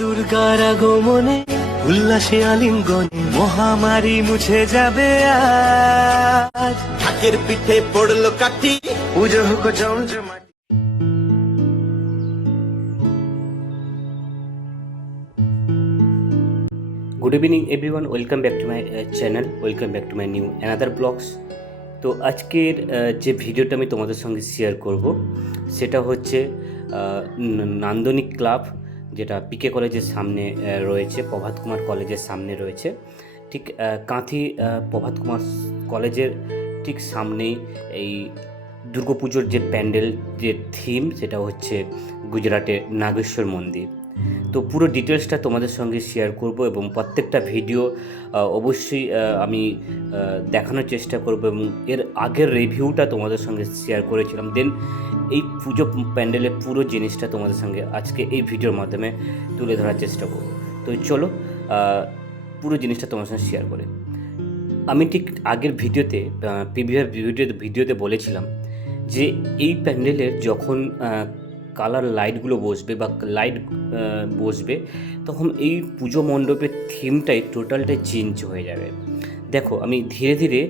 দুর্গার আগমনে উল্লাসে আলিঙ্গনে মহামারী মুছে যাবে আজ। ঢাকের পিঠে পড়লো কাঠি, পুজো হোক জমজমাটি। Good evening everyone, welcome back to my channel, welcome back to my new another blogs. তো আজকের যে ভিডিওটা আমি তোমাদের সঙ্গে শেয়ার করব সেটা হচ্ছে নান্দনিক ক্লাব, যেটা পিকে কলেজের সামনে রয়েছে, প্রভাত কুমার কলেজের সামনে রয়েছে। ঠিক কাঁথি প্রভাত কুমার কলেজের ঠিক সামনেই এই দুর্গাপুজোর যে প্যান্ডেল, যে থিম, সেটা হচ্ছে গুজরাটের নাগেশ্বর মন্দির। তো পুরো ডিটেলসটা তোমাদের সঙ্গে শেয়ার করব এবং প্রত্যেকটা ভিডিও অবশ্যই আমি দেখানোর চেষ্টা করব এবং এর আগের রিভিউটা তোমাদের সঙ্গে শেয়ার করেছিলাম। দেন এই পুজো প্যান্ডেলের পুরো জিনিসটা তোমাদের সঙ্গে আজকে এই ভিডিওর মাধ্যমে তুলে ধরার চেষ্টা করব। তো চলো পুরো জিনিসটা তোমাদের সঙ্গে শেয়ার করে। আমি ঠিক আগের ভিডিওতে, প্রিভিয়াস ভিডিওতে বলেছিলাম যে এই প্যান্ডেলের যখন কালার লাইটগুলো বসবে বা লাইট বসবে, তখন এই পুজো মণ্ডপের থিমটাই টোটালটাই চেঞ্জ হয়ে যাবে। দেখো, আমি ধীরে ধীরে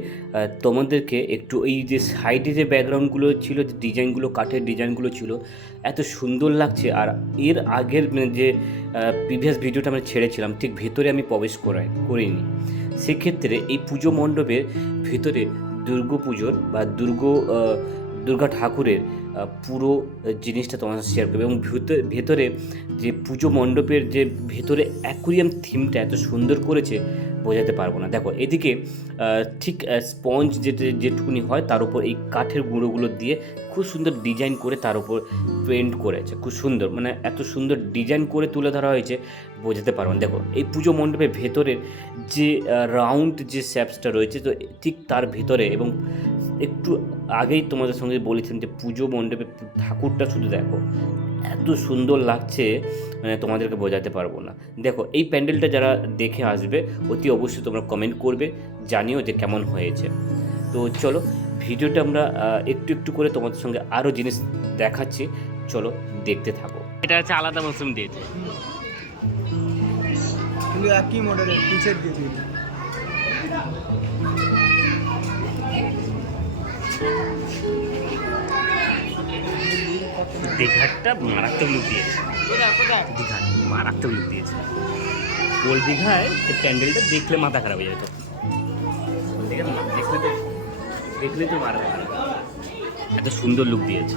তোমাদেরকে একটু এই যে সাইডে যে ব্যাকগ্রাউন্ডগুলো ছিল, যে ডিজাইনগুলো, কাঠের ডিজাইনগুলো ছিল, এত সুন্দর লাগছে। আর এর আগের যে প্রিভিয়াস ভিডিওটা আমরা ছেড়েছিলাম, ঠিক ভেতরে আমি প্রবেশ করিনি। সেক্ষেত্রে এই পুজো মণ্ডপের ভেতরে দুর্গাপুজোর বা দুর্গা ঠাকুরের পুরো জিনিসটা তোমার সাথে শেয়ার করবে এবং ভেতরে যে পুজো মণ্ডপের যে ভেতরে অ্যাকুরিয়াম থিমটা এত সুন্দর করেছে বোঝাতে পারবো না। দেখো, এদিকে ঠিক স্পঞ্জ যেটুকুনি হয় তার উপর এই কাঠের গুঁড়োগুলো দিয়ে খুব সুন্দর ডিজাইন করে তার উপর পেন্ট করেছে, খুব সুন্দর, মানে এত সুন্দর ডিজাইন করে তুলে ধরা হয়েছে বোঝাতে পারবো না। দেখো, এই পুজো মণ্ডপের ভেতরের যে রাউন্ড যে শ্যাপসটা রয়েছে, তো ঠিক তার ভেতরে এবং একটু আগেই তোমাদের সঙ্গে বলেছিলাম যে পুজো মণ্ডপে ঠাকুরটা শুধু দেখো এত সুন্দর লাগছে, মানে তোমাদেরকে বোঝাতে পারবো না। দেখো, এই প্যান্ডেলটা যারা দেখে আসবে অতি অবশ্যই তোমরা কমেন্ট করবে, জানিও যে কেমন হয়েছে। তো চলো ভিডিওটা আমরা একটু একটু করে তোমাদের সঙ্গে আরও জিনিস দেখাচ্ছি, চলো দেখতে থাকো। এটা হচ্ছে আলাদা মৌসুম দিয়েছে, কিন্তু একই মডেলের পিছের দিয়ে দিয়েছে। দীঘাটা মারাত্মক লুক দিয়েছে, দীঘা মারাত্মক লুক দিয়েছে। ওল্ড দীঘায় সেই প্যান্ডেলটা দেখলে মাথা খারাপ হয়ে যেত, দেখলে তো মাথা খারাপ, এত সুন্দর লুক দিয়েছে।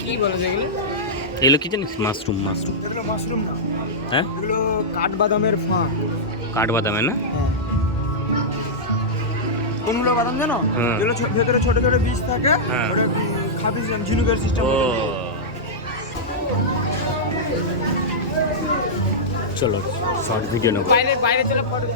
কি বলে যেগুলো? এগুলো কি জানিস? মাশরুম। এগুলো মাশরুম না, হ্যাঁ, এগুলো কাঠবাদামের ফাঁক। কাঠবাদামে না? হ্যাঁ। কোনগুলো বাদাম জানো? হ্যাঁ। এগুলো ভেতরে ছোট ছোট বীজ থাকে, হ্যাঁ। ওটা খাবি ঝিনুকের সিস্টেম। ও চলো শর্ট ভিডিও নেবো। বাইরে চলে ফটো।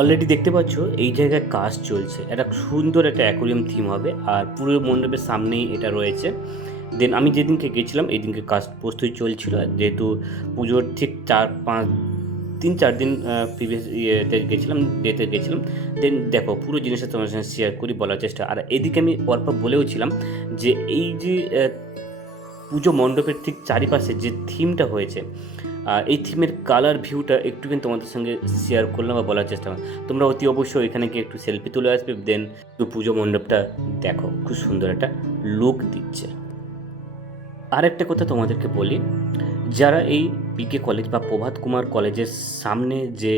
অলরেডি দেখতে পাচ্ছ এই জায়গায় কাজ চলছে, একটা সুন্দর একটা অ্যাকোরিয়াম থিম হবে আর পুরো মণ্ডপের সামনেই এটা রয়েছে। দেন আমি যেদিনকে গেছিলাম এই দিনকে কাজ প্রস্তুতি চলছিল, যেহেতু পুজোর ঠিক 3-4 দিন প্রিভিয়াস ডেতে গেছিলাম। দেন দেখো পুরো জিনিসটা তোমার সঙ্গে শেয়ার করি, বলার চেষ্টা। আর এদিকে আমি পরপর বলেওছিলাম যে এই যে পুজো মণ্ডপের ঠিক চারিপাশে যে থিমটা হয়েছে, এই থিমের কালার ভিউটা একটু কিন্তু তোমাদের সঙ্গে শেয়ার করলাম বা বলার চেষ্টা করলাম। তোমরা অতি অবশ্যই এখানে গিয়ে একটু সেলফি তুলে আসবে। দেন পুজো মণ্ডপটা দেখো, খুব সুন্দর একটা লুক দিচ্ছে। আর একটা কথা তোমাদেরকে বলি, যারা এই পিকে কলেজ বা প্রভাত কুমার কলেজের সামনে যে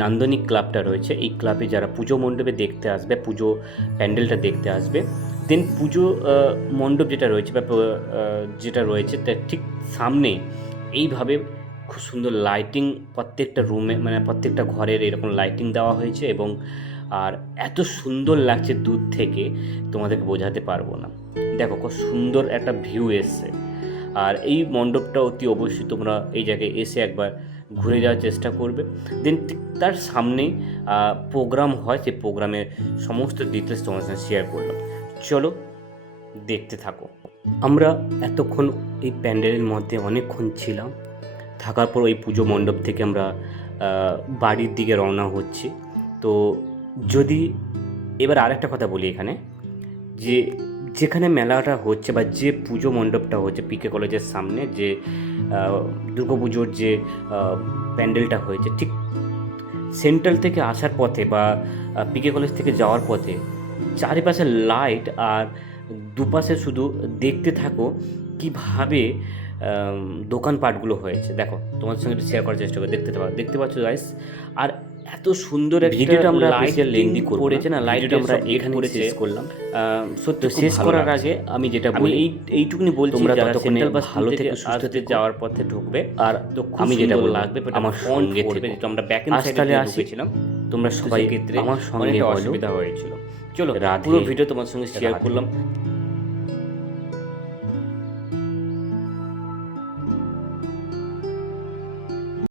নান্দনিক ক্লাবটা রয়েছে, এই ক্লাবে যারা পুজো মণ্ডপে দেখতে আসবে, পুজো প্যান্ডেলটা দেখতে আসবে, দেন পুজো মণ্ডপ যেটা রয়েছে বা যেটা রয়েছে তার ঠিক সামনে এইভাবে খুব সুন্দর লাইটিং প্রত্যেকটা রুমে, মানে প্রত্যেকটা ঘরের এরকম লাইটিং দেওয়া হয়েছে এবং আর এত সুন্দর লাগছে দূর থেকে তোমাদেরকে বোঝাতে পারবো না। দেখো কত সুন্দর একটা ভিউ এসছে। আর এই মণ্ডপটা অতি অবশ্যই তোমরা এই জায়গায় এসে একবার ঘুরে যাওয়ার চেষ্টা করবে। দেন ঠিক তার সামনেই প্রোগ্রাম হয়, সেই প্রোগ্রামের সমস্ত ডিটেলস তোমার সাথে শেয়ার করলাম। চলো দেখতে থাকো। আমরা এতক্ষণ এই প্যান্ডেলের মধ্যে অনেকক্ষণ ছিলাম, থাকার পর ওই পুজো মণ্ডপ থেকে আমরা বাড়ির দিকে রওনা হচ্ছি। তো যদি এবার আরেকটা কথা বলি এখানে, যে যেখানে মেলাটা হচ্ছে বা যে পুজো মণ্ডপটা হচ্ছে পিকে কলেজের সামনে, যে দুর্গাপুজোর যে প্যান্ডেলটা হয়েছে, ঠিক সেন্ট্রাল থেকে আসার পথে বা পিকে কলেজ থেকে যাওয়ার পথে চারিপাশে লাইট, আর দুপাশে শুধু দেখতে থাকো কীভাবে দোকানপাটগুলো হয়েছে। দেখো তোমাদের সঙ্গে শেয়ার করার চেষ্টা করে দেখতে পাচ্ছ গাইস। আর এত সুন্দর একটা ভিডিওটা আমরা লেন্দি করেছে না, লাইটটা আমরা এখানে শেষ করলাম। সত্যি শেষ করার আগে আমি যেটা বলি, এইটুকুনি বলছি, তোমরা ততক্ষণে ভালো থেকে সুস্থ থেকে যাওয়ার পথে ঢুকবে। আর তো আমি যেটা লাগবে আমার সঙ্গে থেকে, যেটা আমরা ব্যাক এন্ড সাইডে ঢুকেছিলাম, তোমরা সবাই ক্ষেত্রে আমার সঙ্গে অসুবিধা হয়েছিল। চলো পুরো ভিডিও তোমার সঙ্গে শেয়ার করলাম।